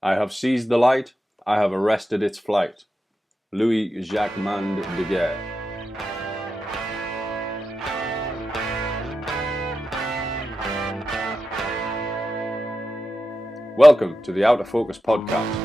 I have seized the light, I have arrested its flight. Louis Jacquemart Daugerre. Welcome to the Outerfocus podcast.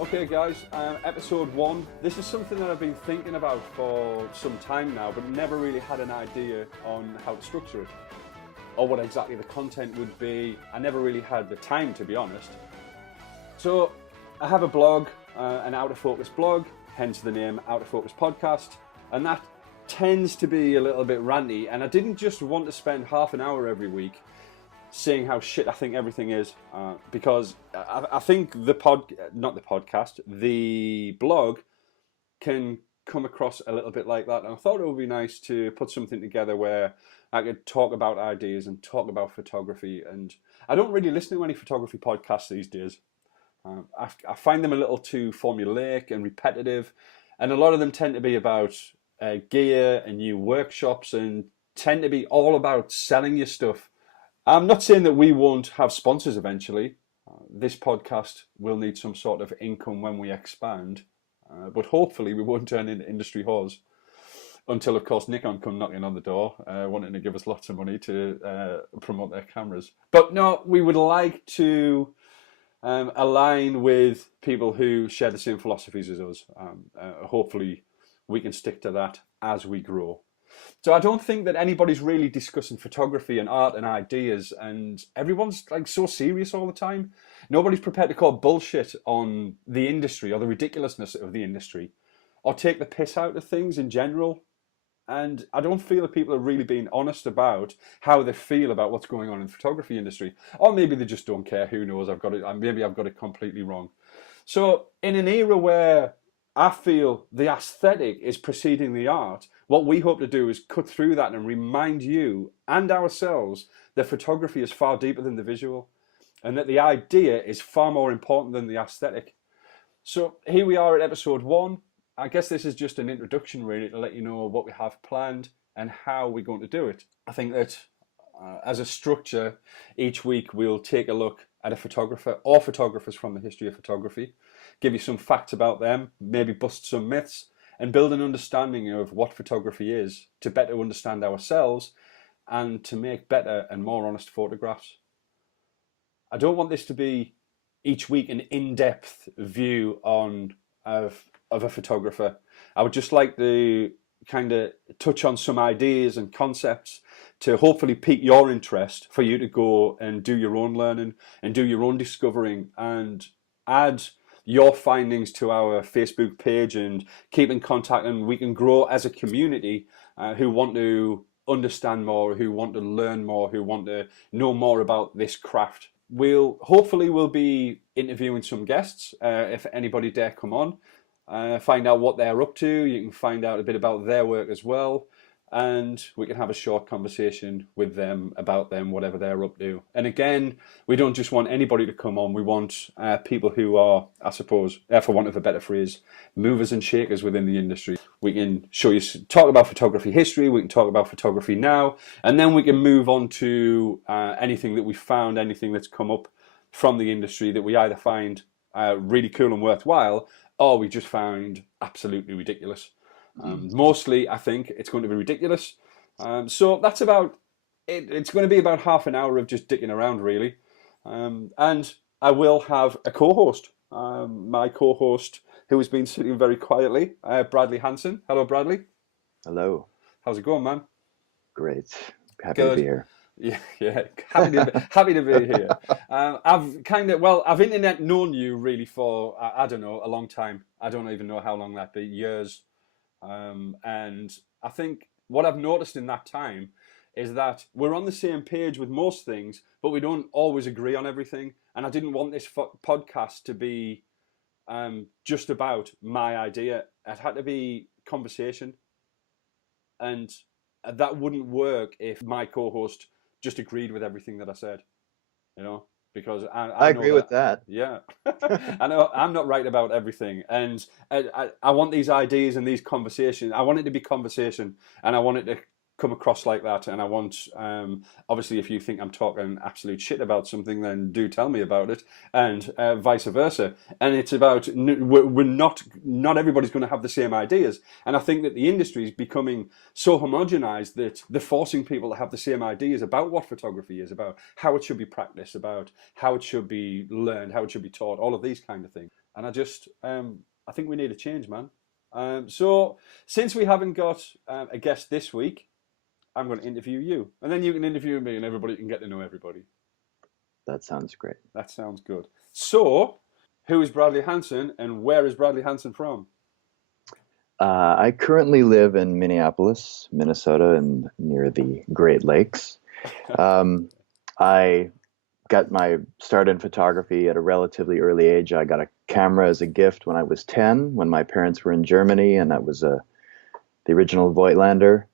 Okay guys, episode 1. This is something that I've been thinking about for some time now, but never really had an idea on how to structure it, or what exactly the content would be. I never really had the time, to be honest. So I have a blog, an Outerfocus blog, hence the name Outerfocus Podcast, and that tends to be a little bit ranty, and I didn't just want to spend half an hour every week saying how shit I think everything is, because I think the blog can come across a little bit like that. And I thought it would be nice to put something together where I could talk about ideas and talk about photography. And I don't really listen to any photography podcasts these days. I find them a little too formulaic and repetitive, and a lot of them tend to be about gear and new workshops, and tend to be all about selling your stuff. I'm not saying that we won't have sponsors eventually. This podcast will need some sort of income when we expand, but hopefully we won't turn into industry whores until, of course, Nikon come knocking on the door, wanting to give us lots of money to promote their cameras. But no, we would like to align with people who share the same philosophies as us. Hopefully we can stick to that as we grow. So I don't think that anybody's really discussing photography and art and ideas, and everyone's like so serious all the time. Nobody's prepared to call bullshit on the industry or the ridiculousness of the industry, or take the piss out of things in general. And I don't feel that people are really being honest about how they feel about what's going on in the photography industry. Or maybe they just don't care, who knows, maybe I've got it completely wrong. So in an era where I feel the aesthetic is preceding the art, what we hope to do is cut through that and remind you and ourselves that photography is far deeper than the visual, and that the idea is far more important than the aesthetic. So here we are at episode 1. I guess this is just an introduction really to let you know what we have planned and how we're going to do it. I think that as a structure, each week we'll take a look at a photographer or photographers from the history of photography, give you some facts about them, maybe bust some myths, and build an understanding of what photography is to better understand ourselves and to make better and more honest photographs. I don't want this to be each week an in-depth view of a photographer. I would just like to kind of touch on some ideas and concepts to hopefully pique your interest, for you to go and do your own learning and do your own discovering and add your findings to our Facebook page and keep in contact, and we can grow as a community who want to understand more, who want to learn more, who want to know more about this craft. We'll be interviewing some guests if anybody dare come on, find out what they're up to. You can find out a bit about their work as well, and we can have a short conversation with them about them, whatever they're up to. And again, we don't just want anybody to come on. We want people who are, I suppose, for want of a better phrase, movers and shakers within the industry. We can talk about photography history, we can talk about photography now, and then we can move on to anything that we found, anything that's come up from the industry that we either find really cool and worthwhile, or we just found absolutely ridiculous. Mostly, I think it's going to be ridiculous. So that's about it. It's going to be about half an hour of just dicking around, really. And I will have a co-host. My co-host, who has been sitting very quietly, Bradley Hanson. Hello, Bradley. Hello. How's it going, man? Great. Happy to be here. Yeah, happy to be here. I've internet known you really for I don't know, a long time. I don't even know how long that be, years. And I think what I've noticed in that time is that we're on the same page with most things, but we don't always agree on everything. And I didn't want this podcast to be just about my idea. It had to be conversation, and that wouldn't work if my co-host just agreed with everything that I said, because I I know agree with that. yeah, I know I'm not right about everything, and I want these ideas and these conversations. I want it to be conversation, and I want it to come across like that. And I want, obviously, if you think I'm talking absolute shit about something, then do tell me about it, and vice versa. And it's about we're not everybody's going to have the same ideas, and I think that the industry is becoming so homogenized that they're forcing people to have the same ideas about what photography is, about how it should be practiced, about how it should be learned, how it should be taught, all of these kind of things. And I think we need a change, man. So since we haven't got a guest this week, I'm going to interview you, and then you can interview me, and everybody can get to know everybody. That sounds great. That sounds good. So, who is Bradley Hanson, and where is Bradley Hanson from? I currently live in Minneapolis, Minnesota, and near the Great Lakes. I got my start in photography at a relatively early age. I got a camera as a gift when I was 10, when my parents were in Germany, and that was the original Voigtlander.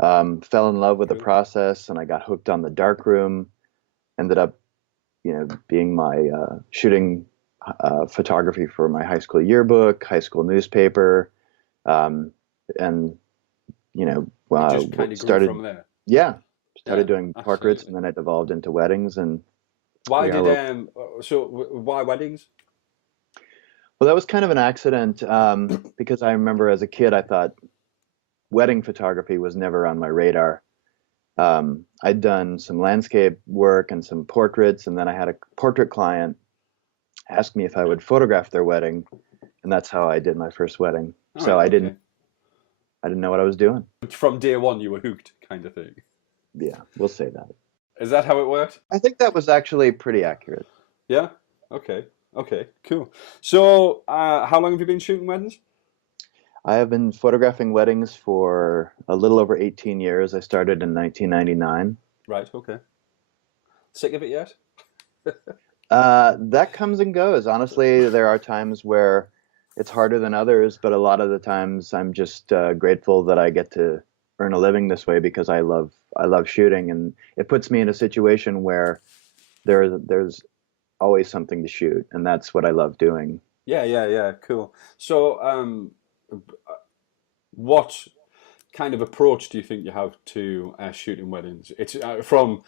Fell in love with the process, and I got hooked on the darkroom. Ended up, being my shooting photography for my high school yearbook, high school newspaper, and You just kind of grew from there. Yeah, started doing portraits, and then it evolved into weddings. And why weddings? Well, that was kind of an accident, because I remember as a kid I thought wedding photography was never on my radar. I'd done some landscape work and some portraits, and then I had a portrait client ask me if I would photograph their wedding, and that's how I did my first wedding. I didn't know what I was doing. From day one, you were hooked, kind of thing. Yeah, we'll say that. Is that how it worked? I think that was actually pretty accurate. Yeah. Okay, cool. So, how long have you been shooting weddings? I have been photographing weddings for a little over 18 years. I started in 1999. Right, okay. Sick of it yet? That comes and goes. Honestly, there are times where it's harder than others, but a lot of the times I'm just grateful that I get to earn a living this way, because I love shooting, and it puts me in a situation where there's always something to shoot, and that's what I love doing. Yeah, cool. So, what kind of approach do you think you have to shooting weddings? It's from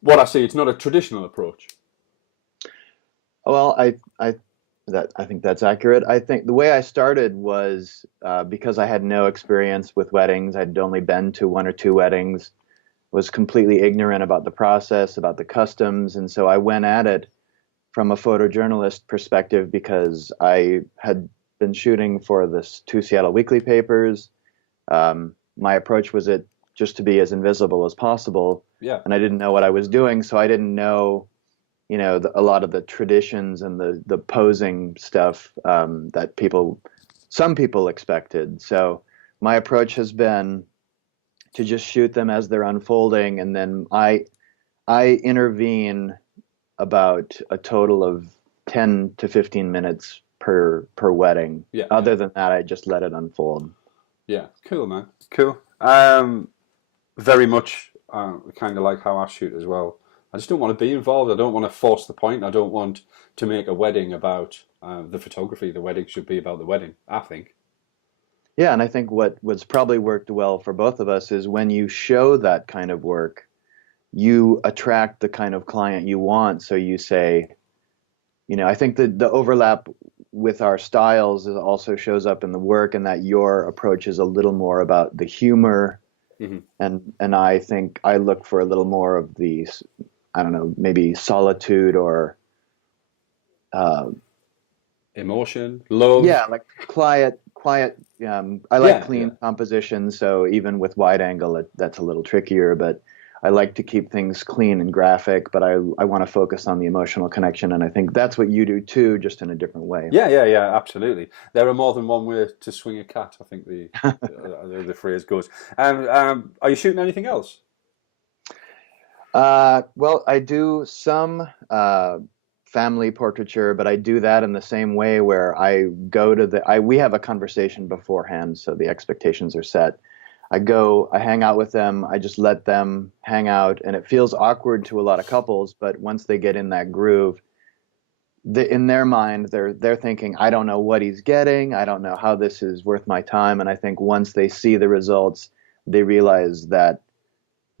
what I see, it's not a traditional approach. Well, I think that's accurate. I think the way I started was because I had no experience with weddings. I'd only been to one or two weddings, was completely ignorant about the process, about the customs, and so I went at it from a photojournalist perspective, because I had been shooting for the two Seattle weekly papers. My approach was just to be as invisible as possible. Yeah. And I didn't know what I was doing, so I didn't know, a lot of the traditions and the posing stuff that some people expected. So my approach has been to just shoot them as they're unfolding, and then I intervene about a total of 10 to 15 minutes per wedding. Yeah. Other than that, I just let it unfold. Yeah, cool, man. Cool. Very much kind of like how I shoot as well. I just don't want to be involved. I don't want to force the point. I don't want to make a wedding about the photography. The wedding should be about the wedding, I think. Yeah, and I think what's probably worked well for both of us is when you show that kind of work, you attract the kind of client you want. So you say, I think that the overlap with our styles also shows up in the work, and that your approach is a little more about the humor. Mm-hmm. And I think I look for a little more of the, I don't know, maybe solitude or emotion, love. Yeah, like quiet. I like clean composition, so even with wide angle, that's a little trickier. But I like to keep things clean and graphic, but I want to focus on the emotional connection, and I think that's what you do too, just in a different way. Yeah, absolutely. There are more than one way to swing a cat, I think the phrase goes. Are you shooting anything else? Well, I do some family portraiture, but I do that in the same way where I go to we have a conversation beforehand, so the expectations are set. I hang out with them, I just let them hang out, and it feels awkward to a lot of couples, but once they get in that groove, in their mind, they're thinking, I don't know what he's getting, I don't know how this is worth my time, and I think once they see the results, they realize that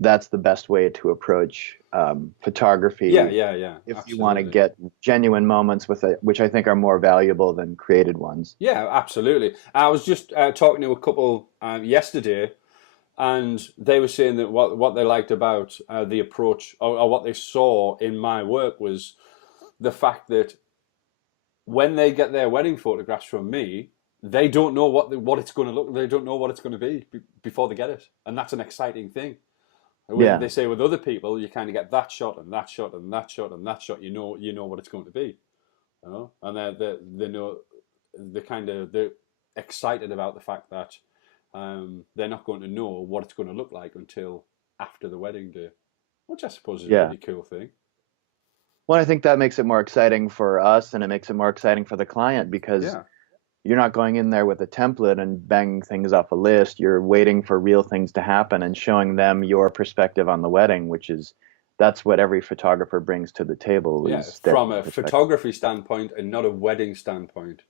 that's the best way to approach Yeah, photography yeah, yeah, if you want to absolutely. get genuine moments with it, which I think are more valuable than created ones. Yeah, absolutely. I was just talking to a couple yesterday, and they were saying that what they liked about the approach, or what they saw in my work, was the fact that when they get their wedding photographs from me, they don't know what it's going to look. They don't know what it's going to be before they get it, and that's an exciting thing. With, Yeah, they say with other people, you kind of get that shot and that shot and that shot and that shot. You know what it's going to be. You know, and they know they're excited about the fact that they're not going to know what it's going to look like until after the wedding day, which I suppose is a yeah. really cool thing. Well, I think that makes it more exciting for us, and it makes it more exciting for the client because Yeah, you're not going in there with a template and banging things off a list. You're waiting for real things to happen and showing them your perspective on the wedding, which is that's what every photographer brings to the table yeah, is their from own a perspective. photography standpoint and not a wedding standpoint.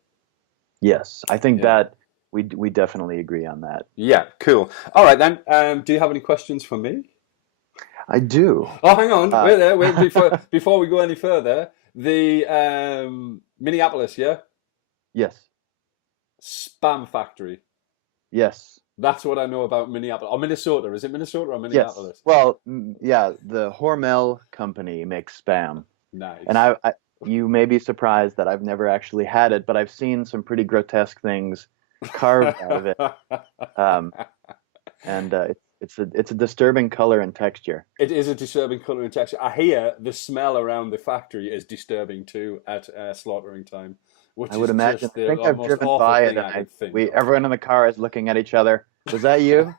Yes, I think Yeah, that we definitely agree on that. yeah, cool. All right then. Do you have any questions for me? I do. Oh, hang on, Uh, wait there, wait before we go any further. The Minneapolis, yeah, yes, spam factory. yes, That's what I know about Minneapolis or Minnesota. Is it Minnesota or yes. Minneapolis? Well, yeah, the Hormel company makes spam, and Nice. you may be surprised that I've never actually had it, but I've seen some pretty grotesque things carved out of it. Um, and it's a disturbing color and texture. It is a disturbing colour and texture. I hear the smell around the factory is disturbing too at slaughtering time, I which would is imagine. just I the think I've most driven awful by it, thing and I I could think we of. everyone in the car is looking at each other. Was that you?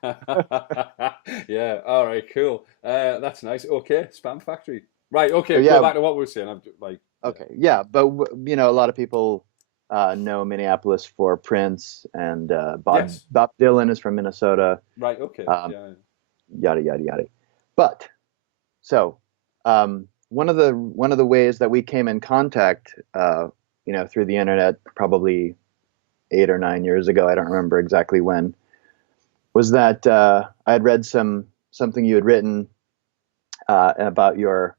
Yeah, all right, cool. That's nice. Okay, spam factory. Right, So okay, go yeah, back to what we were saying. Yeah. okay, yeah, but a lot of people know Minneapolis for Prince, and Yes. Bob Dylan is from Minnesota. Right, okay. Um, Yeah. yada yada yada. But so one of the ways that we came in contact, through the internet, probably 8 or 9 years ago, I don't remember exactly when, was that I had read something you had written about your,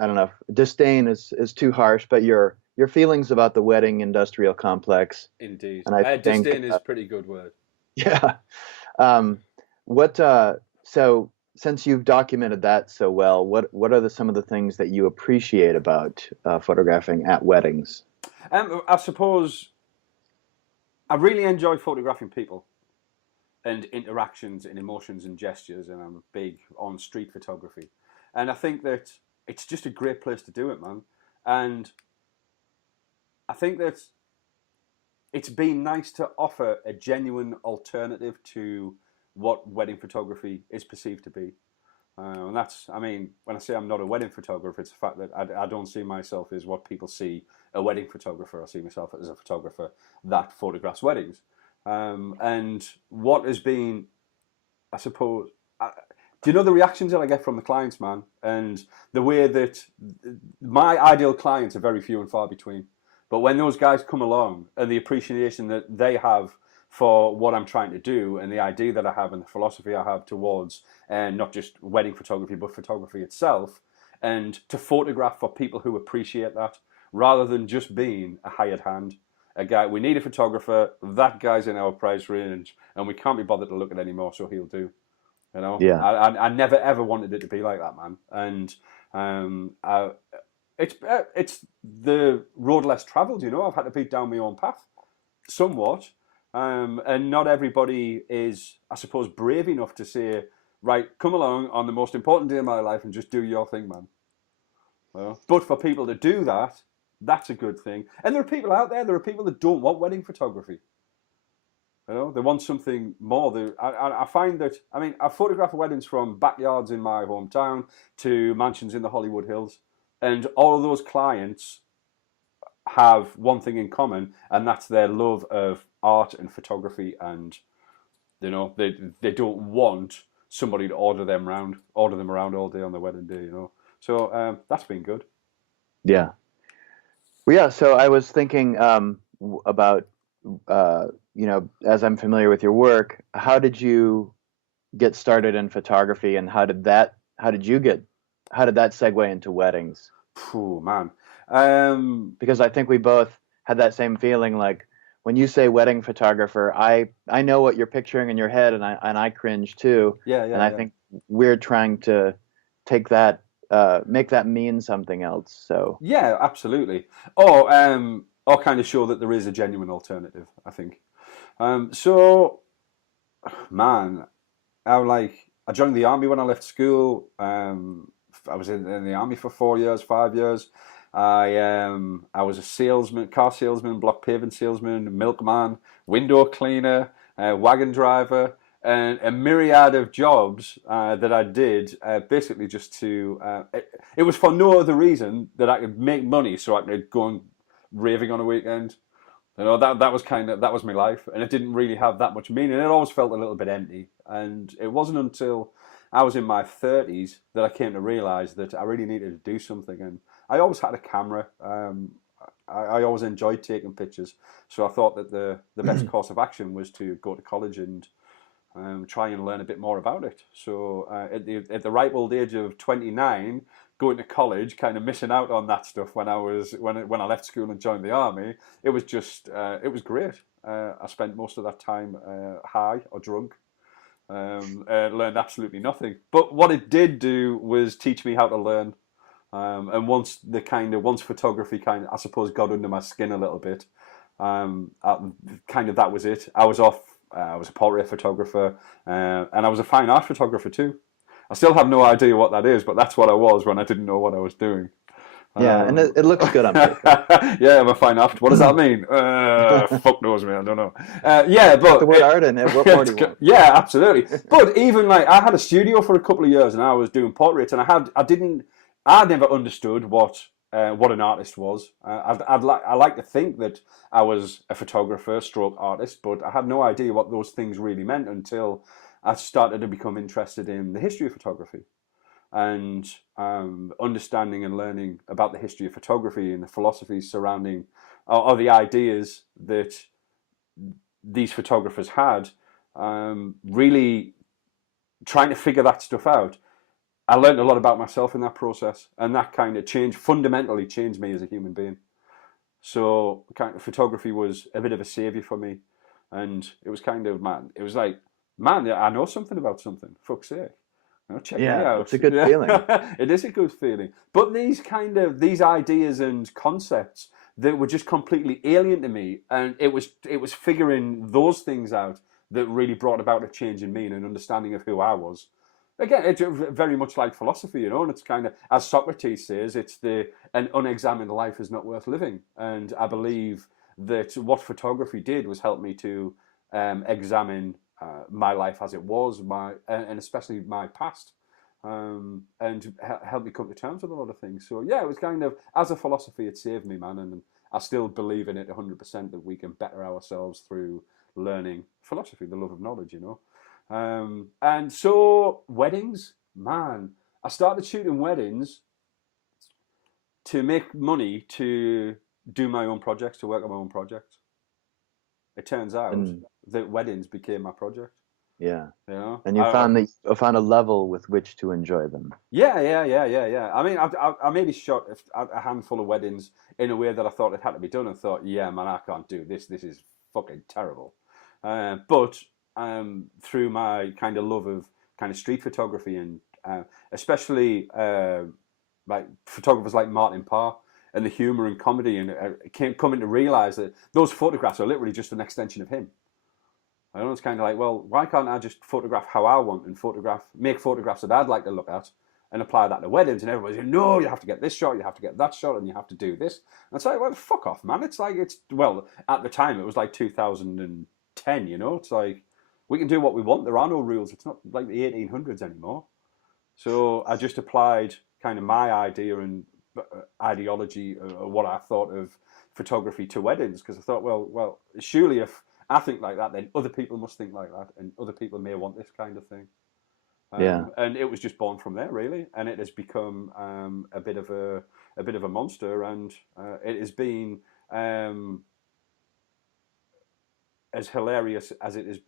I don't know, if disdain is too harsh, but your feelings about the wedding industrial complex, Indeed. and I think Disdain is a pretty good word. yeah. Um, what so since you've documented that so well, what are some of the things that you appreciate about photographing at weddings? I suppose I really enjoy photographing people and interactions and emotions and gestures, and I'm big on street photography. And I think that it's just a great place to do it, man. And I think that it's been nice to offer a genuine alternative to what wedding photography is perceived to be. And that's, I mean, when I say I'm not a wedding photographer, it's the fact that I don't see myself as what people see a wedding photographer. I see myself as a photographer that photographs weddings. And what has been, I suppose, do you know the reactions that I get from the clients, man? And the way that my ideal clients are very few and far between. But when those guys come along and the appreciation that they have for what I'm trying to do and the idea that I have and the philosophy I have towards not just wedding photography, but photography itself, and to photograph for people who appreciate that rather than just being a hired hand. A guy, we need a photographer, that guy's in our price range, and we can't be bothered to look at anymore, so he'll do. You know, Yeah, I never ever wanted it to be like that, man. And it's the road less travelled. You know, I've had to beat down my own path somewhat, and not everybody is, I suppose, brave enough to say, right, come along on the most important day of my life and just do your thing, man. Well, but for people to do that, that's a good thing. And there are people out there. There are people that don't want wedding photography. You know, they want something more. I find that, I mean, I photograph weddings from backyards in my hometown to mansions in the Hollywood Hills. And all of those clients have one thing in common, and that's their love of art and photography and You know, they don't want somebody to order them around all day on their wedding day. You know, so that's been good. Yeah. Well, yeah. So I was thinking about, as I'm familiar with your work, how did you get started in photography, and how did that segue into weddings? Phew, man. Because I think we both had that same feeling, like when you say wedding photographer, I know what you're picturing in your head, and I cringe too. Yeah, And yeah, I yeah. think we're trying to take that, make that mean something else. So Yeah, absolutely. Or kind of show that there is a genuine alternative, I think. So, man, I joined the army when I left school. I was in the army for 4 years, 5 years. I was a salesman, car salesman, block paving salesman, milkman, window cleaner, wagon driver, and a myriad of jobs that I did basically just to. It was for no other reason that I could make money, so I could go and raving on a weekend. You know, that was my life, and it didn't really have that much meaning. It always felt a little bit empty, and it wasn't until I was in my 30s that I came to realize that I really needed to do something. And I always had a camera. I always enjoyed taking pictures, so I thought that the best course of action was to go to college and try and learn a bit more about it. So at the ripe old age of 29, going to college, kind of missing out on that stuff when I left school and joined the army, it was just it was great. I spent most of that time high or drunk. Learned absolutely nothing. But what it did do was teach me how to learn. And once photography I suppose got under my skin a little bit, that was it. I was off. I was a portrait photographer, and I was a fine art photographer too. I still have no idea what that is, but that's what I was when I didn't know what I was doing. yeah, and it looks good on paper. Yeah, I'm a fine art. What does that mean? Fuck knows me. I don't know. Got But the word art in it. What more do you want? yeah, absolutely. But even I had a studio for a couple of years, and I was doing portraits, and I never understood what an artist was. I like to think that I was a photographer, stroke artist, but I had no idea what those things really meant until I started to become interested in the history of photography and understanding and learning about the history of photography and the philosophies surrounding or the ideas that these photographers had. Really trying to figure that stuff out. I learned a lot about myself in that process, and that kind of fundamentally changed me as a human being. So, kind of photography was a bit of a savior for me, and it was it was like, man, I know something about something. Fuck's sake, check me Yeah, out. it's a good feeling. It is a good feeling. But these ideas and concepts that were just completely alien to me, and it was figuring those things out that really brought about a change in me and an understanding of who I was. Again, it's very much like philosophy, and it's kind of, as Socrates says, an unexamined life is not worth living. And I believe that what photography did was help me to examine my life as it was, and especially my past, and help me come to terms with a lot of things. So yeah, it was kind of, as a philosophy, it saved me, man, and I still believe in it 100% that we can better ourselves through learning philosophy, the love of knowledge. And so weddings, man, I started shooting weddings to make money to do my own projects, to work on my own projects. It turns out And that weddings became my project. yeah, You know, and you found a level with which to enjoy them. yeah. I mean, I maybe shot a handful of weddings in a way that I thought it had to be done, and thought, yeah, man, I can't do this. This is fucking terrible. But through my kind of love of kind of street photography and especially like photographers like Martin Parr and the humor and comedy, and coming to realize that those photographs are literally just an extension of him. I know, it's kind of like, well, why can't I just photograph how I want and make photographs that I'd like to look at and apply that to weddings? And everybody's like, no, you have to get this shot, you have to get that shot, and you have to do this. And it's like, well, fuck off, man. Well, at the time, it was like 2010, It's like, we can do what we want. There are no rules. It's not like the 1800s anymore. So I just applied kind of my idea and ideology of what I thought of photography to weddings, because I thought, well, surely if I think like that, then other people must think like that, and other people may want this kind of thing. Yeah. And it was just born from there, really, and it has become a bit of a monster, and it has been as hilarious as it is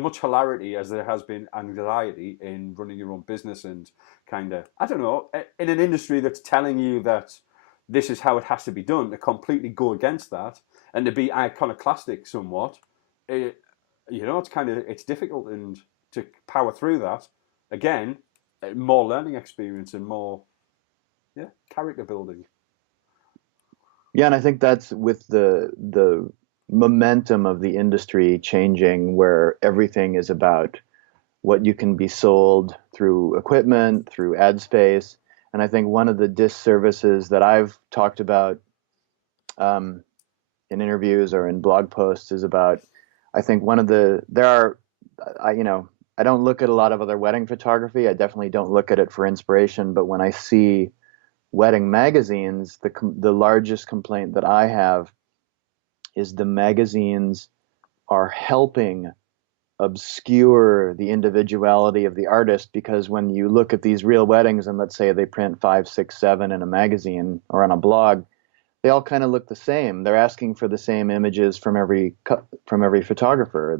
much hilarity as there has been anxiety in running your own business, and kind of, I don't know, in an industry that's telling you that this is how it has to be done, to completely go against that and to be iconoclastic somewhat. It's difficult, and to power through that, again, more learning experience and more character building. Yeah, and I think that's with the momentum of the industry changing, where everything is about what you can be sold through equipment, through ad space. And I think one of the disservices that I've talked about in interviews or in blog posts is about, I think I don't look at a lot of other wedding photography. I definitely don't look at it for inspiration. But when I see wedding magazines, the largest complaint that I have is the magazines are helping obscure the individuality of the artist, because when you look at these real weddings, and let's say they print 5, 6, 7 in a magazine or on a blog, they all kind of look the same. They're asking for the same images from every photographer.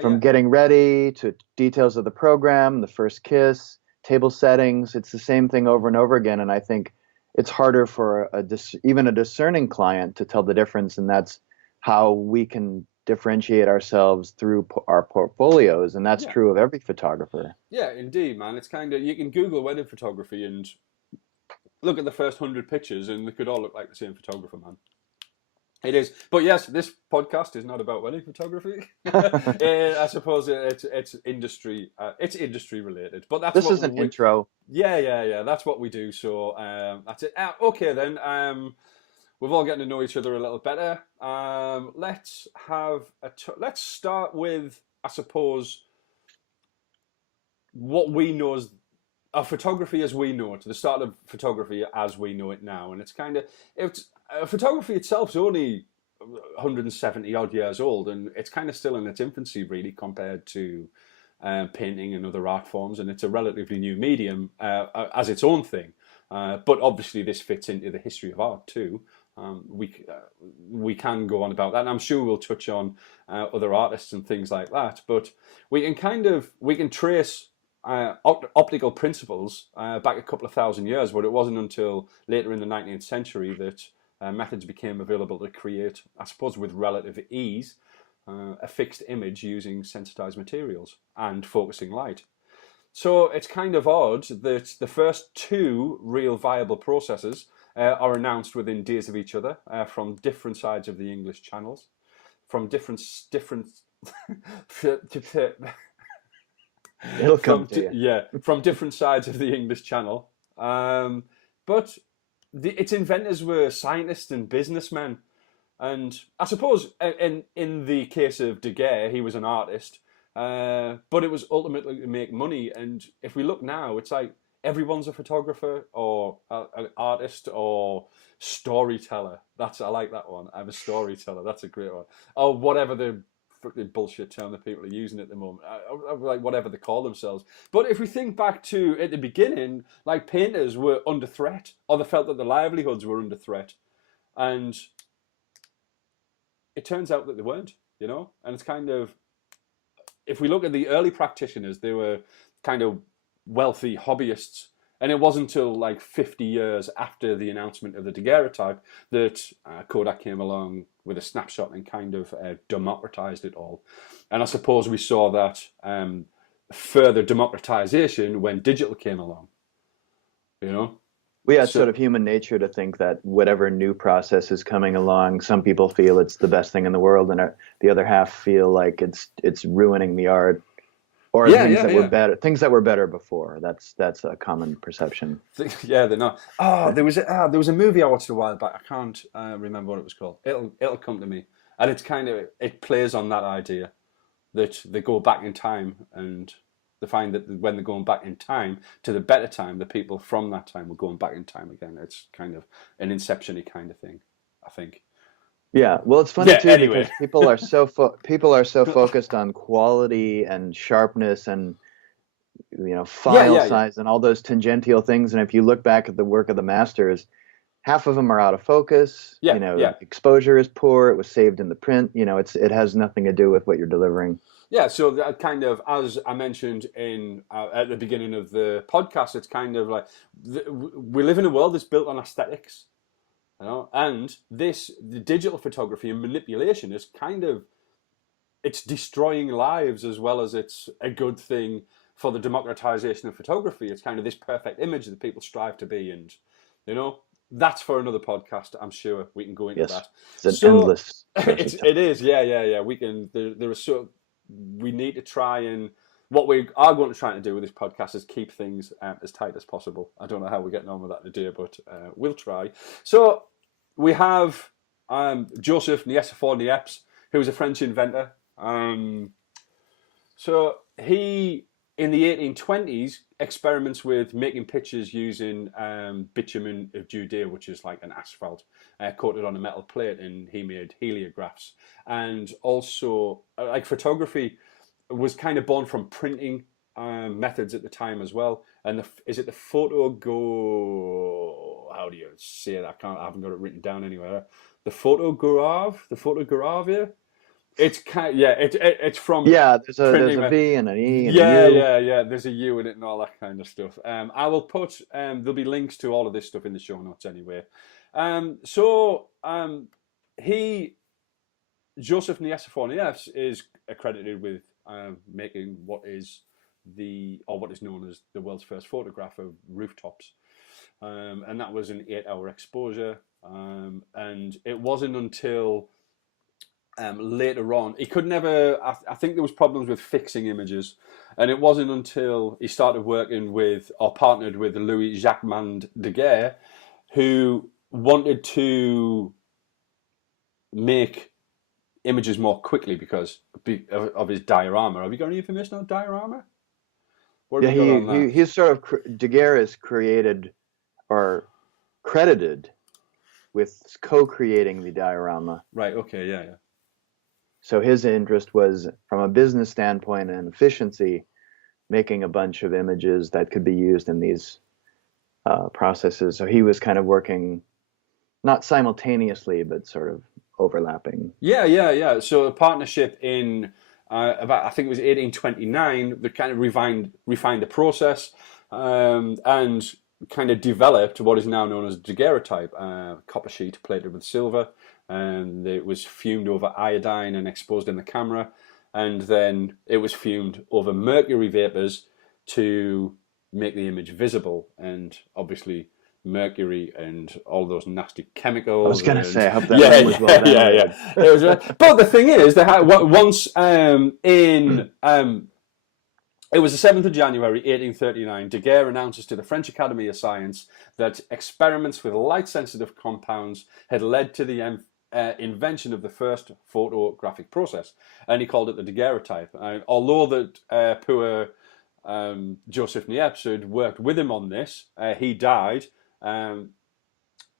From getting ready to details of the program, the first kiss, table settings. It's the same thing over and over again. And I think it's harder for even a discerning client to tell the difference. And that's how we can differentiate ourselves through our portfolios. And that's true of every photographer. Yeah, indeed, man. It's kind of, you can Google wedding photography and look at the first 100 pictures, and they could all look like the same photographer, man. It is, but yes, this podcast is not about wedding photography. I suppose it's industry, it's industry related. But that's this is an intro. Yeah. That's what we do. So that's it. Okay, then. We've all getting to know each other a little better. Let's let's start with, I suppose, what we know as photography as we know it, the start of photography as we know it now. And it's kind of, photography itself is only 170 odd years old, and it's kind of still in its infancy, really, compared to painting and other art forms. And it's a relatively new medium as its own thing. But obviously, this fits into the history of art too. We can go on about that, and I'm sure we'll touch on other artists and things like that. But we can trace optical principles back a couple of thousand years, but it wasn't until later in the 19th century that methods became available to create, I suppose with relative ease, a fixed image using sensitized materials and focusing light. So it's kind of odd that the first two real viable processes are announced within days of each other from different sides of the English channels, from different It'll come to you. Yeah, from different sides of the English Channel. But its inventors were scientists and businessmen. And I suppose in the case of Daugerre, he was an artist. But it was ultimately to make money. And if we look now, it's like everyone's a photographer or an artist or storyteller. I like that one. I'm a storyteller. That's a great one. Or whatever the fucking bullshit term that people are using at the moment, like whatever they call themselves. But if we think back to at the beginning, like painters were under threat, or they felt that their livelihoods were under threat, and it turns out that they weren't, and it's kind of, if we look at the early practitioners, they were kind of wealthy hobbyists. And it wasn't until like 50 years after the announcement of the daguerreotype that Kodak came along with a snapshot and kind of democratized it all. And I suppose we saw that further democratization when digital came along. We had sort of human nature to think that whatever new process is coming along, some people feel it's the best thing in the world, and the other half feel like it's ruining the art. Or things that were better before. That's a common perception. Yeah, they're not. There was a movie I watched a while back. I can't remember what it was called. It'll come to me. And it's it plays on that idea that they go back in time, and they find that when they're going back in time to the better time, the people from that time were going back in time again. It's kind of an Inception-y kind of thing, I think. Yeah, well, it's funny Yeah. too Anyway. because people are so focused on quality and sharpness and Yeah. file Yeah. Yeah. size and all those tangential things. And if you look back at the work of the masters, half of them are out of focus. Yeah. Yeah. Exposure is poor. It was saved in the print. It has nothing to do with what you're delivering. Yeah, so that kind of, as I mentioned in at the beginning of the podcast, it's kind of like we live in a world that's built on aesthetics, and the digital photography and manipulation is kind of it's destroying lives as well as it's a good thing for the democratization of photography. It's kind of this perfect image that people strive to be, and you know that's for another podcast. I'm sure we can go into Yes, that. it's an So endless source of time. it is, yeah. We can. There are we need to try and what we are going to try to do with this podcast is keep things as tight as possible. I don't know how we're getting on with that today, but we'll try. So we have Joseph Niepce, who was a French inventor. So he, in the 1820s, experiments with making pictures using bitumen of Judea, which is like an asphalt coated on a metal plate, and he made heliographs. And also, like photography was kind of born from printing methods at the time as well. And is it the photo go? How do you say it? I haven't got it written down anywhere. The photograph, yeah. It's kind, yeah. It's from There's printing. a V and an E and Yeah, a U. yeah. There's a U in it and all that kind of stuff. I will put there'll be links to all of this stuff in the show notes anyway. He Joseph Niepce is accredited with making what is known as the world's first photograph of rooftops, and that was an 8-hour exposure. And it wasn't until later on he could never. I think there was problems with fixing images, and it wasn't until he started working with or partnered with Louis Jacques Daugerre, who wanted to make images more quickly because of his diorama. Have you got any information on diorama? What have you got on that? He's sort of Daugerre is created or credited with co-creating the diorama. Right. Okay. Yeah. So his interest was from a business standpoint and efficiency, making a bunch of images that could be used in these processes. So he was kind of working not simultaneously, but sort of overlapping. Yeah. So a partnership in about I think it was 1829 that kind of refined the process and kind of developed what is now known as daguerreotype, copper sheet plated with silver, and it was fumed over iodine and exposed in the camera, and then it was fumed over mercury vapors to make the image visible, and obviously mercury and all those nasty chemicals. I was going to say, I hope that was well done. Yeah. It was, but the thing is, they had once it was the 7th of January 1839, Daugerre announces to the French Academy of Science that experiments with light-sensitive compounds had led to the invention of the first photographic process, and he called it the daguerreotype. Although that poor Joseph Niepce had worked with him on this, he died.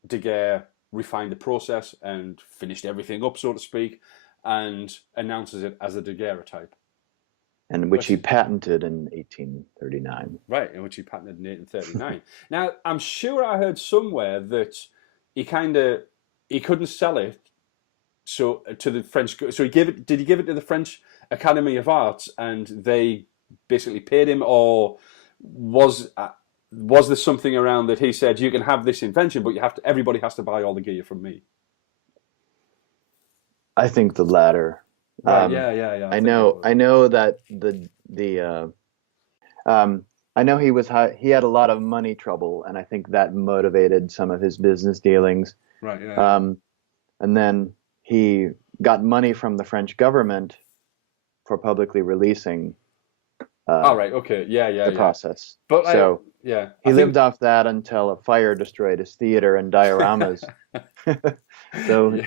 Daugerre refined the process and finished everything up, so to speak, and announces it as the daguerreotype. And which he patented in 1839. Right, in which he patented in 1839. Now, I'm sure I heard somewhere that he couldn't sell it to the French. So did he give it to the French Academy of Arts, and they basically paid him, or was there something around that he said you can have this invention, but everybody has to buy all the gear from me? I think the latter. Right, yeah. I know that I know he had a lot of money trouble, and I think that motivated some of his business dealings. Right, yeah. And then he got money from the French government for publicly releasing. All right, okay, the process. But he lived off that until a fire destroyed his theater and dioramas. So. Yeah.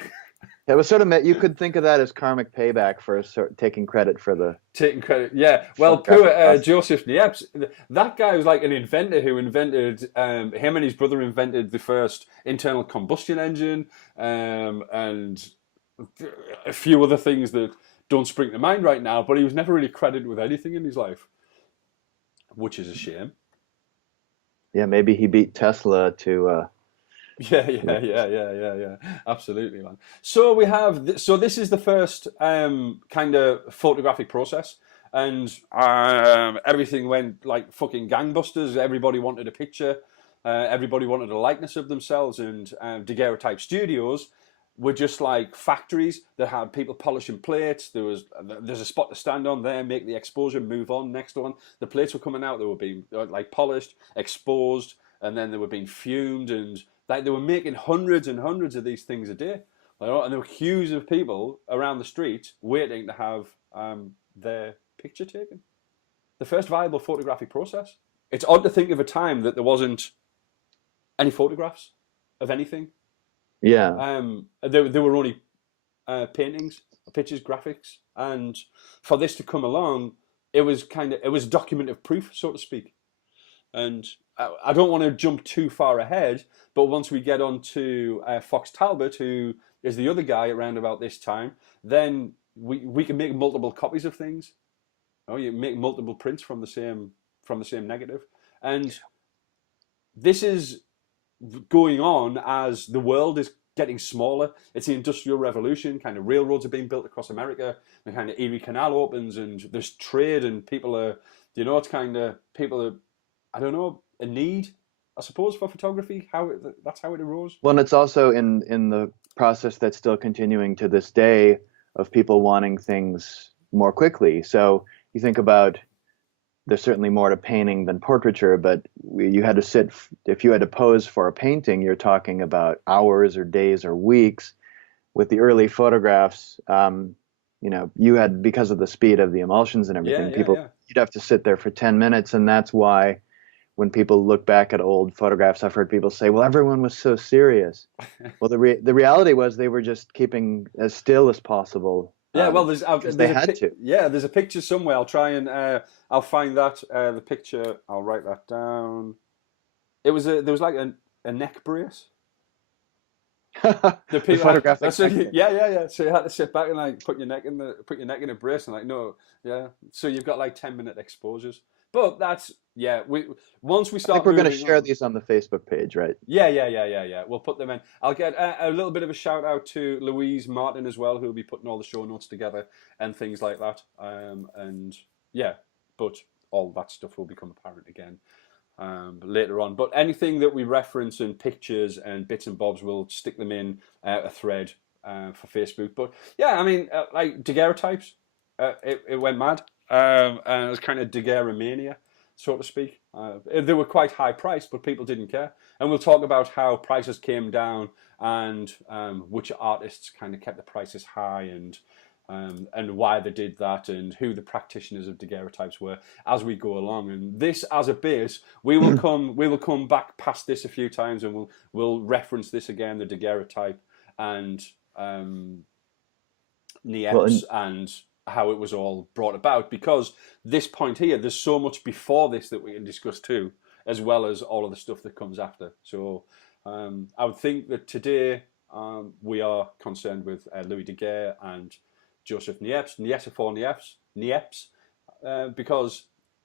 It was sort of, you could think of that as karmic payback for taking credit for the... Taking credit, yeah. Well, poor Joseph Niepce, that guy was like an inventor who invented, him and his brother invented the first internal combustion engine, and a few other things that don't spring to mind right now, but he was never really credited with anything in his life, which is a shame. Yeah, maybe he beat Tesla to. Yeah. Absolutely, man. So we have so this is the first kind of photographic process, and everything went like fucking gangbusters. Everybody wanted a picture. Everybody wanted a likeness of themselves, and daguerreotype studios were just like factories that had people polishing plates. There's a spot to stand on there, make the exposure, move on, next one. The plates were coming out, they were being like polished, exposed, and then they were being fumed, and like they were making hundreds and hundreds of these things a day. And there were queues of people around the street waiting to have their picture taken. The first viable photographic process. It's odd to think of a time that there wasn't any photographs of anything. Yeah. There were only paintings, pictures, graphics, and for this to come along, it was document of proof, so to speak. And I don't want to jump too far ahead, but once we get on to Fox Talbot, who is the other guy around about this time, then we can make multiple copies of things. Oh, you make multiple prints from the same negative, and this is going on as the world is getting smaller. It's the Industrial Revolution. Kind of railroads are being built across America. The kind of Erie Canal opens, and there's trade, and people are, it's kind of people are, I don't know, a need, I suppose, for photography. That's how it arose. Well, and it's also in the process that's still continuing to this day of people wanting things more quickly. So you think about, there's certainly more to painting than portraiture, but you had to sit, if you had to pose for a painting, you're talking about hours or days or weeks. With the early photographs, you had, because of the speed of the emulsions and everything, you'd have to sit there for 10 minutes. And that's why when people look back at old photographs, I've heard people say, well, everyone was so serious. Well, the reality was they were just keeping as still as possible. Yeah, well, there's a picture somewhere. I'll try and I'll find that the picture. I'll write that down. There was like a neck brace. The photographic. Yeah. So you had to sit back and like put your neck in a brace, and like no, yeah. So you've got like 10-minute exposures. But that's once we start. I think we're going to share these on the Facebook page, right? Yeah. We'll put them in. I'll get a little bit of a shout out to Louise Martin as well, who will be putting all the show notes together and things like that. But all that stuff will become apparent again later on. But anything that we reference in pictures and bits and bobs, we'll stick them in a thread for Facebook. But yeah, I mean, like daguerreotypes, it went mad. And it was kind of Daugerre mania, so to speak. They were quite high priced, but people didn't care. And we'll talk about how prices came down and which artists kind of kept the prices high and why they did that and who the practitioners of daguerreotypes were as we go along. And this as a base, we will come back past this a few times and we'll reference this again, the daguerreotype and Niepce and how it was all brought about, because this point here, there's so much before this that we can discuss too, as well as all of the stuff that comes after. So I would think that today we are concerned with Louis Daugerre and Joseph Niepce, Niepce, because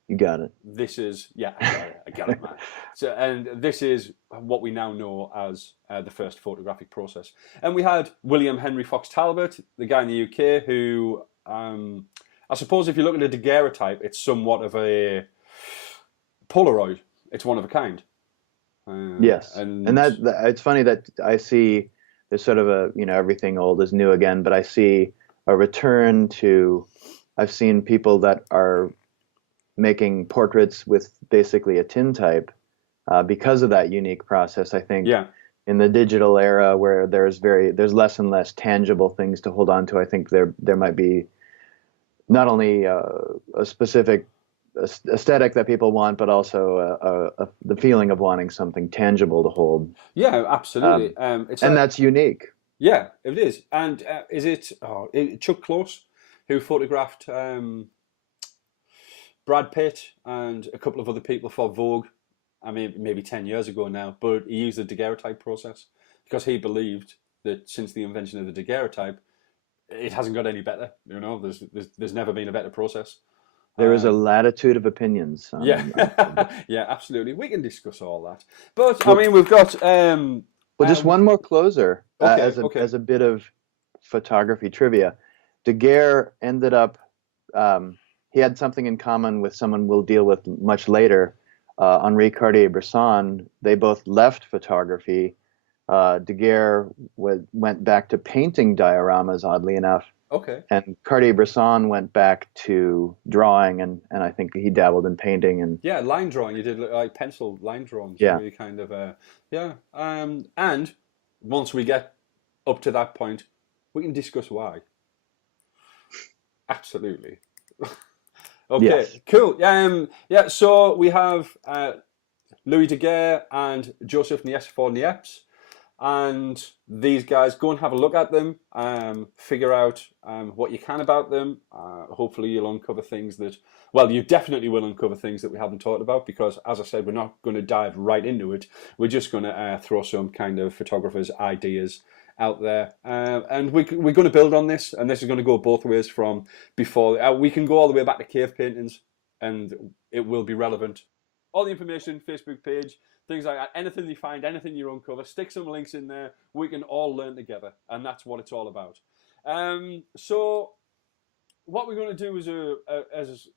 you got it. This is I got it, man. So, and this is what we now know as the first photographic process. And we had William Henry Fox Talbot, the guy in the UK, who I suppose if you look at a daguerreotype, it's somewhat of a Polaroid. It's one of a kind. Yes, and that it's funny that I see there's sort of a everything old is new again, but I see a return to. I've seen people that are making portraits with basically a tintype because of that unique process. I think in the digital era where there's less and less tangible things to hold on to, I think there might be not only a specific aesthetic that people want, but also the feeling of wanting something tangible to hold. Yeah, absolutely. That's unique. Yeah, it is. And is it Chuck Close, who photographed Brad Pitt and a couple of other people for Vogue? I mean, maybe 10 years ago now, but he used the daguerreotype process because he believed that since the invention of the daguerreotype, it hasn't got any better. There's never been a better process. There is a Um, latitude of opinions yeah, on subject. yeah, absolutely. We can discuss all that. But I Well, mean, we've got just one more closer okay, okay, as a bit of photography trivia. Daugerre ended up he had something in common with someone we'll deal with much later, Henri Cartier-Bresson. They both left photography. Daugerre went back to painting dioramas, oddly enough, okay. and Cartier-Bresson went back to drawing, and I think he dabbled in painting. And Yeah, line drawing. You did like pencil line drawings. yeah, Really kind of yeah. And once we get up to that point, we can discuss why. Absolutely. Okay, yes, cool. Yeah. So we have Louis Daugerre and Joseph Niepce, and these guys, go and have a look at them, figure out what you can about them. Hopefully you'll uncover things that, well, you definitely will uncover things that we haven't talked about, because as I said, we're not going to dive right into it. We're just going to throw some kind of photographers' ideas out there, and we're going to build on this, and this is going to go both ways. From before, we can go all the way back to cave paintings, and it will be relevant. All the information, Facebook page, things like that. Anything you find, anything you uncover, stick some links in there. We can all learn together, and that's what it's all about. So what we're going to do is as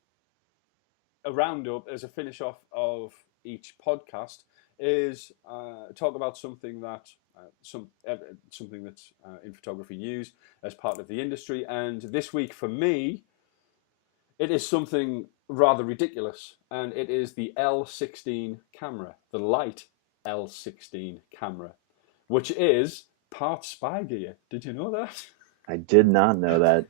a roundup, as a finish off of each podcast, is talk about something that something that's in photography used as part of the industry. And this week for me, it is something rather ridiculous, and it is the L16 camera, the light L16 camera, which is part spy gear. Did you know that? I did not know that.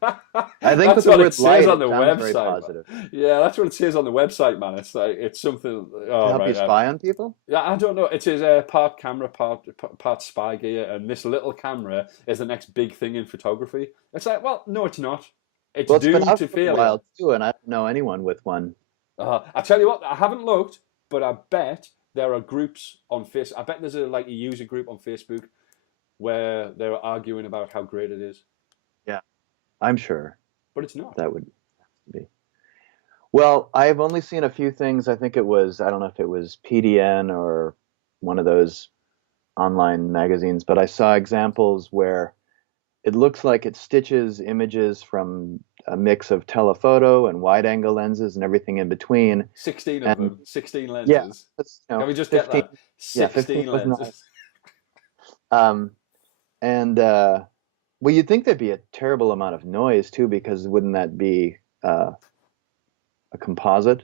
I think That's with the what it word says light, on it the sounds very website. positive. Yeah, that's what it says on the website, man. It's like it's something. To Oh help you right, spy on people? yeah. I don't know. It says part camera, part spy gear, and this little camera is the next big thing in photography. It's like, well, no, it's not. It's Well, it's been doomed out to for a failure. while too, and I don't know anyone with one. I tell you what, I haven't looked, but I bet there are groups on Facebook. I bet there's a user group on Facebook where they're arguing about how great it is, Yeah, I'm sure but it's not. that would be. Well, I've only seen a few things. I think it was, I don't know if it was PDN or one of those online magazines, but I saw examples where it looks like it stitches images from a mix of telephoto and wide angle lenses and everything in between. 16 of And them, 16 yeah, lenses. that's, Can we just get 15, that? yeah, 15 16 was nice. lenses. Um, and well, you'd think there'd be a terrible amount of noise too, because wouldn't that be a composite?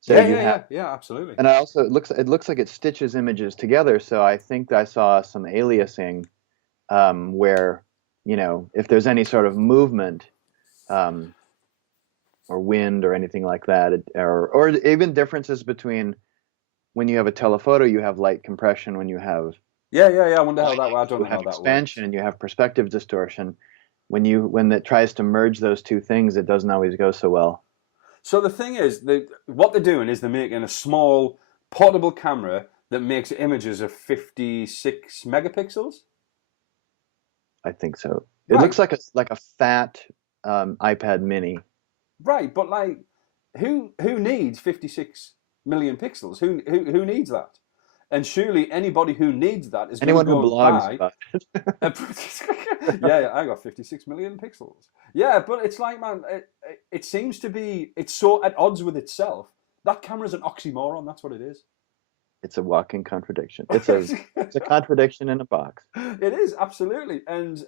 So Yeah, you yeah, have, yeah, yeah, absolutely. and I also it looks like it stitches images together. So I think I saw some aliasing where if there's any sort of movement um, or wind or anything like that, or even differences between when you have a telephoto, you have light compression. When you have Yeah, yeah, yeah. I wonder how wide that. I angle, don't you know have how that works. expansion and you have perspective distortion. When it tries to merge those two things, it doesn't always go so well. So the thing is, what they're doing is they're making a small portable camera that makes images of 56 megapixels. I think so. It Right, looks like a fat iPad Mini. right. But like, who needs 56 million pixels? Who needs that? And surely anybody who needs that is going to Anyone who go and blogs buy. about Yeah, I got 56 million pixels. Yeah, but it's like, man, it seems to be, it's so at odds with itself. That camera's an oxymoron. That's what it is. it's a walking contradiction. It's a contradiction in a box. It is absolutely, and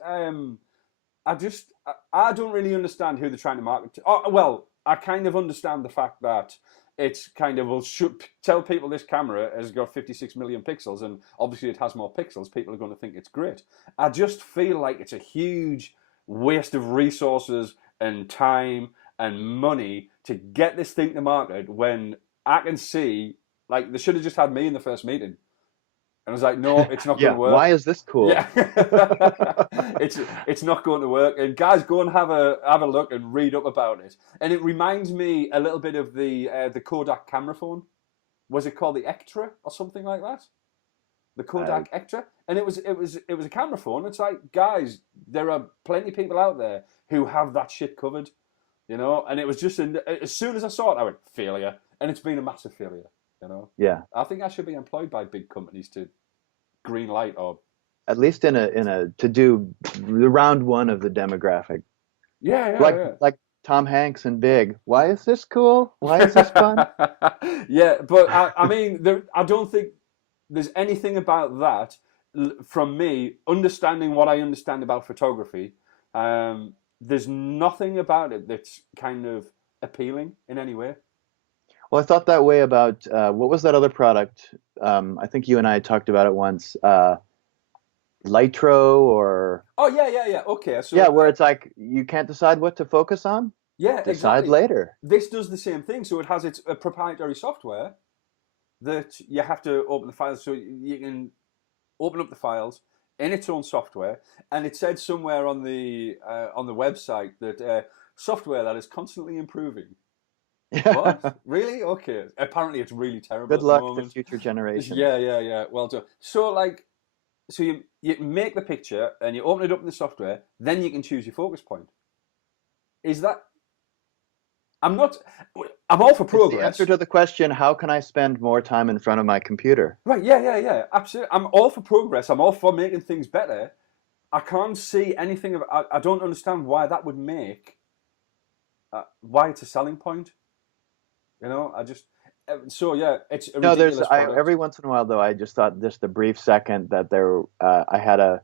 I don't really understand who they're trying to market to. Oh, well, I kind of understand the fact that it's kind of should tell people this camera has got 56 million pixels, and obviously it has more pixels. People are going to think it's great. I just feel like it's a huge waste of resources and time and money to get this thing to market when I can see, like, they should have just had me in the first meeting. And I was like, no, it's not going Yeah. to work. Why is this cool? Yeah, it's not going to work. And guys, go and have a look and read up about it. And it reminds me a little bit of the Kodak camera phone. Was it called the Ectra or something like that? the Kodak Ektra, and it was a camera phone. It's like, guys, there are plenty of people out there who have that shit covered, you know. And it was just as soon as I saw it, I went failure, and it's been a massive failure, you know. Yeah. I think I should be employed by big companies to green light or At least in a to do the round one of the demographic. yeah. Like Tom Hanks and Big. Why is this cool? Why is this fun? Yeah, but I mean, I don't think there's anything about that from me understanding what I understand about photography. There's nothing about it that's kind of appealing in any way. Well, I thought that way about what was that other product? I think you and I talked about it once. Lytro or Oh yeah. Okay, so yeah, where it's like you can't decide what to focus on. yeah, Decide exactly. later. This does the same thing. So it has its proprietary software that you have to open the files. So you can open up the files in its own software, and it said somewhere on the website that software that is constantly improving. What? Really? Okay. Apparently, it's really terrible Good at the luck to moment. future generations. Yeah. Well done. So like, so you make the picture and you open it up in the software, then you can choose your focus point. Is that? I'm not. I'm all for It's the progress. answer to the question, how can I spend more time in front of my computer? Right? Yeah. Absolutely. I'm all for progress. I'm all for making things better. I can't see anything of. I don't understand why that would make. Why it's a selling point. You know, I just. So yeah, it's a No, ridiculous product. every once in a while though, I just thought just a brief second that I had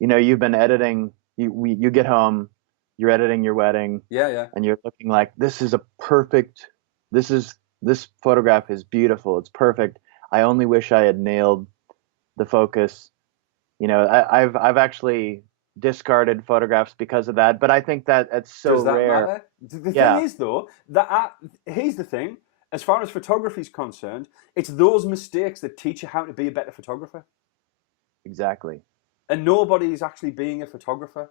you've been editing, you get home, you're editing your wedding, Yeah. and you're looking like this photograph is beautiful, it's perfect. I only wish I had nailed the focus. I've actually discarded photographs because of that, but I think that it's so Does that rare. matter? The thing Yeah, is, though, that here's the thing: as far as photography is concerned, it's those mistakes that teach you how to be a better photographer. exactly. And nobody's actually being a photographer.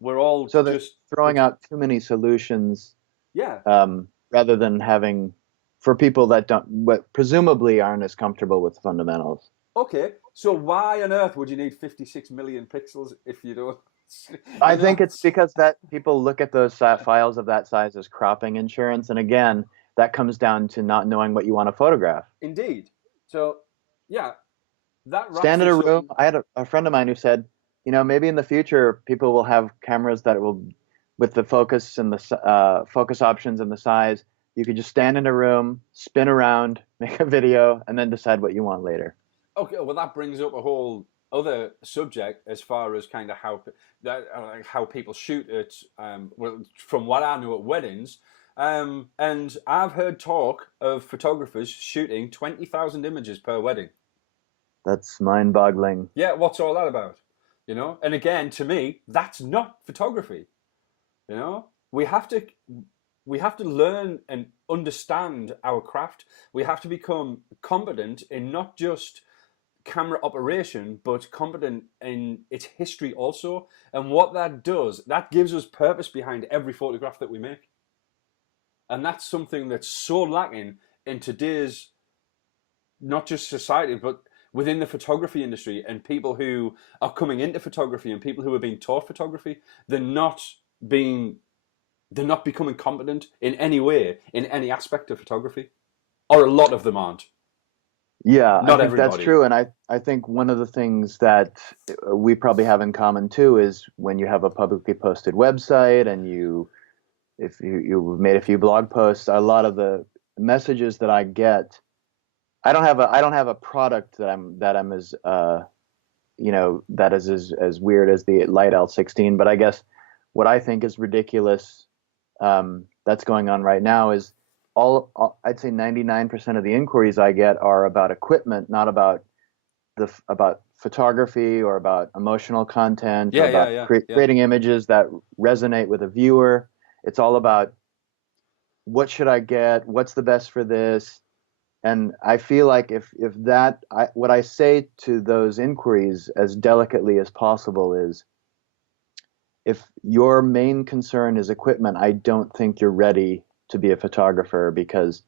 We're all So they're just throwing out too many solutions, yeah. rather than having for people that don't, what presumably aren't as comfortable with fundamentals. Okay, so why on earth would you need 56 million pixels if you don't? I You know, think it's because that people look at those files of that size as cropping insurance, and again, that comes down to not knowing what you want to photograph. indeed. So yeah, that wraps Stand in a us up. room. I had a friend of mine who said, maybe in the future people will have cameras that will, with the focus and the focus options and the size, you could just stand in a room, spin around, make a video, and then decide what you want later. Okay, well that brings up a whole other subject as far as kind of how people shoot it. Well, from what I know at weddings, and I've heard talk of photographers shooting 20,000 images per wedding. That's mind-boggling. Yeah, what's all that about? You know, and again, to me, that's not photography. You know, we have to learn and understand our craft. We have to become competent in not just camera operation, but competent in its history also. And what that does, that gives us purpose behind every photograph that we make. And that's something that's so lacking in today's, not just society, but within the photography industry and people who are coming into photography and people who are being taught photography. Being they're not becoming competent in any way, in any aspect of photography. Or a lot of them aren't. Yeah, I Not think that's everybody. true. And I think one of the things that we probably have in common too is when you have a publicly posted website and if you've made a few blog posts, a lot of the messages that I get, I don't have a product that I'm as that is as weird as the Light L16, but I guess what I think is ridiculous, that's going on right now is I'd say 99% of the inquiries I get are about equipment, not about about photography or about emotional content or about Yeah. creating images that resonate with a viewer. It's all about what should I get? What's the best for this? And I feel like what I say to those inquiries as delicately as possible is, if your main concern is equipment, I don't think you're ready to be a photographer, because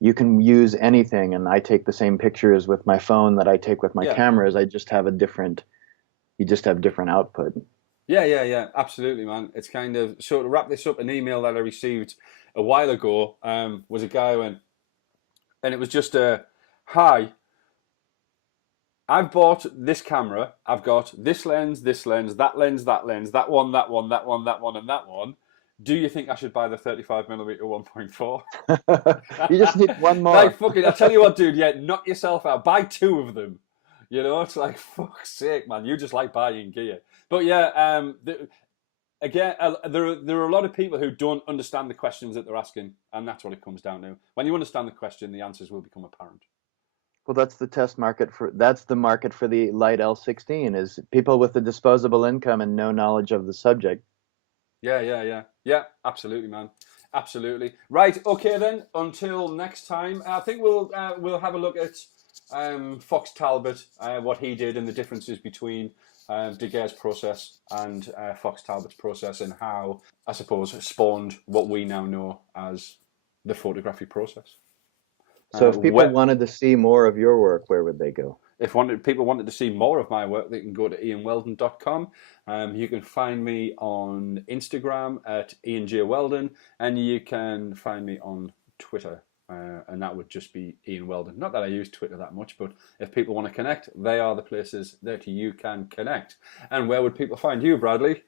you can use anything, and I take the same pictures with my phone that I take with my Yeah. cameras. I just have a different, you just have different output. Yeah, absolutely, man. It's kind of, so to wrap this up, an email that I received a while ago was a guy who went, and it was just a, hi, I've bought this camera. I've got this lens, that lens, that one, that one, that one, that one, and that one. Do you think I should buy the 35mm 1.4? You just need one more. Like, fucking, I tell you what, dude, yeah, knock yourself out. Buy two of them. You know, it's like, fuck's sake, man. You just like buying gear. But yeah, again, there are a lot of people who don't understand the questions that they're asking, and that's what it comes down to. When you understand the question, the answers will become apparent. Well, that's the market for the light L16, is people with a disposable income and no knowledge of the subject. Yeah, absolutely, man. Absolutely. Right, okay then, until next time, I think we'll have a look at Fox Talbot, what he did and the differences between Daugerre's process and Fox Talbot's process, and how, I suppose, spawned what we now know as the photography process. So if people wanted to see more of your work, where would they go? If people wanted to see more of my work, they can go to ianweldon.com. You can find me on Instagram at Ian J. Weldon, and you can find me on Twitter, and that would just be Ian Weldon. Not that I use Twitter that much, but if people want to connect, they are the places that you can connect. And where would people find you, Bradley?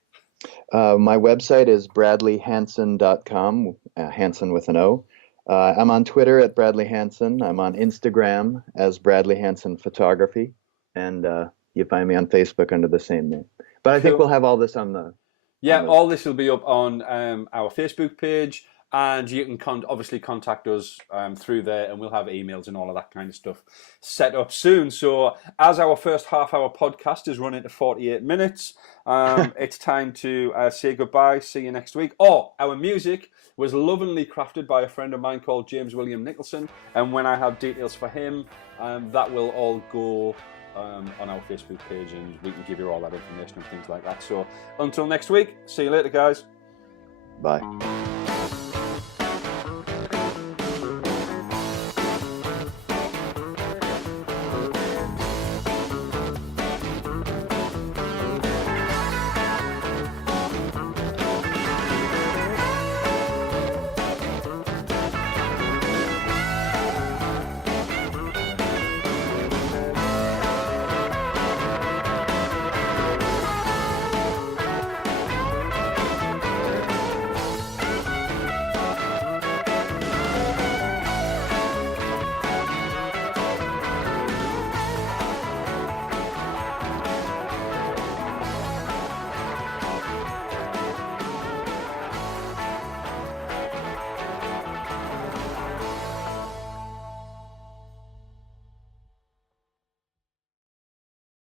My website is bradleyhanson.com, Hanson with an O. I'm on Twitter at Bradley Hanson. I'm on Instagram as Bradley Hanson Photography, and you find me on Facebook under the same name. But I think we'll have all this on the... all this will be up on our Facebook page, and you can obviously contact us through there, and we'll have emails and all of that kind of stuff set up soon. So as our first half-hour podcast is running to 48 minutes, it's time to say goodbye. See you next week. Our music was lovingly crafted by a friend of mine called James William Nicholson, and when I have details for him, that will all go on our Facebook page, and we can give you all that information and things like that. So until next week, see you later, guys. Bye.